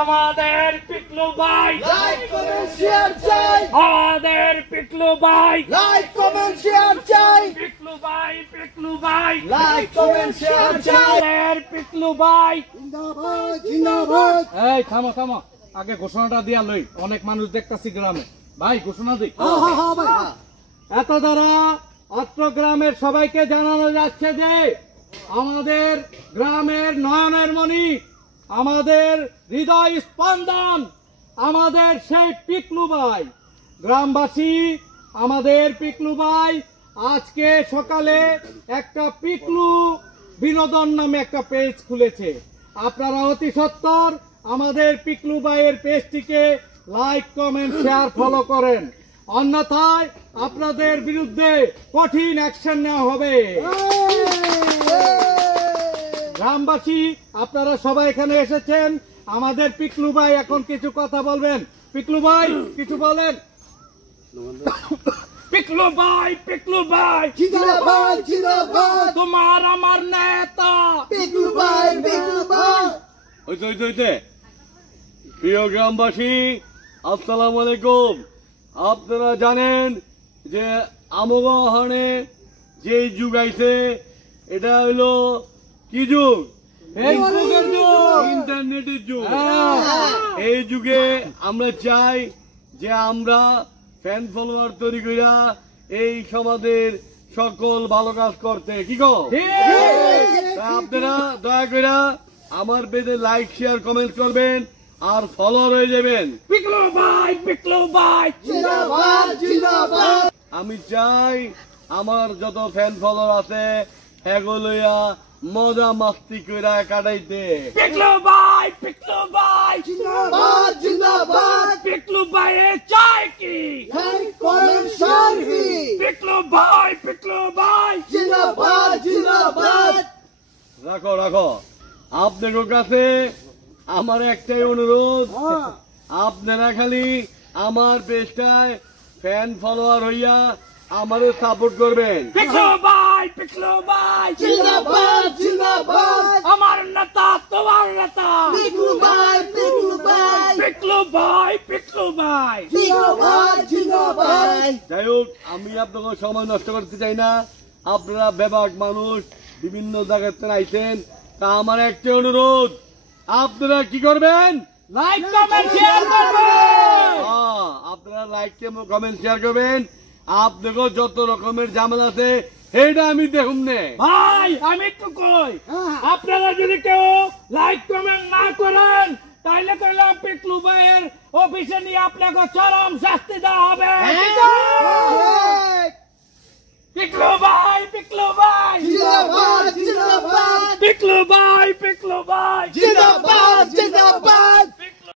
আমাদের পিকলু ভাই like comment share চাই, আমাদের পিকলু ভাই লাইক কমেন্ট শেয়ার চাই, পিকলু ভাই লাইক কমেন্ট শেয়ার চাই। আমাদের পিকলু ভাই জিন্দাবাদ জিন্দাবাদ। এই থামো থামো, আগে ঘোষণাটা দিয়া লই, অনেক মানুষ দেখতাছি গ্রামে। ভাই ঘোষণা দিই। ভাই এত দ্বারা অত্র গ্রামের সবাইকে জানানো যাচ্ছে যে আমাদের গ্রামের নয়নের মণি, আমাদের হৃদয় স্পন্দন, আমাদের সেই পিকলু ভাই, গ্রামবাসী আমাদের পিকলু ভাই আজকে সকালে একটা পিকলু বিনোদন নামে একটা পেজ খুলেছে। আপনারা অতি সত্বর আমাদের পিকলু ভাইয়ের পেজটিকে লাইক কমেন্ট শেয়ার ফলো করেন, অন্যথায় আপনাদের বিরুদ্ধে কঠিন অ্যাকশন নেওয়া হবে। গ্রামবাসী আপনারা সবাই এখানে এসেছেন, আমাদের পিকলু ভাই এখন কিছু কথা বলবেন। পিকলু ভাই কিছু বলেন। পিকলু ভাই জিন্দাবাদ জিন্দাবাদ। তোমার আমার নেতা পিকলু ভাই পিকলু ভাই। হইতে প্রিয় গ্রামবাসী, আসসালামু আলাইকুম। আপনারা জানেন যে আমগহনে যে যুগ আইছে এটা হইলো কি যুগ? ফেসবুকের যুগ, ইন্টারনেটের যুগ। হ্যাঁ। এই যুগে আমরা চাই যে আমরা ফ্যান ফলোয়ার তৈরি কইরা এই সমাজের সকল ভালো কাজ করতে, কি গো? তা আপনারা দয়া কইরা আমার পেজে লাইক শেয়ার কমেন্ট করবেন আর ফলোয়ার হয়ে যাবেন। পিকলু ভাই জিন্দাবাদ জিন্দাবাদ। আমি চাই আমার যত ফ্যান ফলোয়ার আছে এগুলোয়া মজা মাস্তি কইরা কাটাইতে। পিকলু ভাই জিন্দাবাদ জিন্দাবাদ। পিকলু ভাই চাই কি লাইক কমেন্ট শেয়ার কি। পিকলু ভাই জিন্দাবাদ জিন্দাবাদ। রাখো আপনাদের কাছে আমার একটাই অনুরোধ, আপনারা খালি আমার পেজটায় ফ্যান ফলোয়ার হইয়া আমারে সাপোর্ট করবেন। পিকলু ভাই জিন্দাবাদ জিন্দাবাদ। আমার নেতা তোমার নেতা পিকলু ভাই পিকলু ভাই। পিকলু ভাই জিন্দাবাদ জিন্দাবাদ। যাই হোক, আমি আপনাকে সময় নষ্ট করতে চাই না। আপনারা ব্যাপক মানুষ বিভিন্ন জায়গায় থেকে আইছেন, তা আমার একটাই অনুরোধ, আপনারা কি করবেন? লাইক কমেন্ট শেয়ার করবেন। আপনারা লাইক কমেন্ট শেয়ার করবেন। আপনাকে যত রকমের ঝামেলা আছে সেইটা আমি দেখুন নে। ভাই আমি একটু কই, আপনারা যদি কেউ লাইক কমেন্ট না করেন তাইলে কইলাম পিকলু ভাইয়ের অফিসে নিয়ে আপনাকে চরম শাস্তি দেওয়া হবে। পিকলু ভাই জিন্দাবাদ জিন্দাবাদ। পিকলু ভাই জিন্দাবাদ জিন্দাবাদ।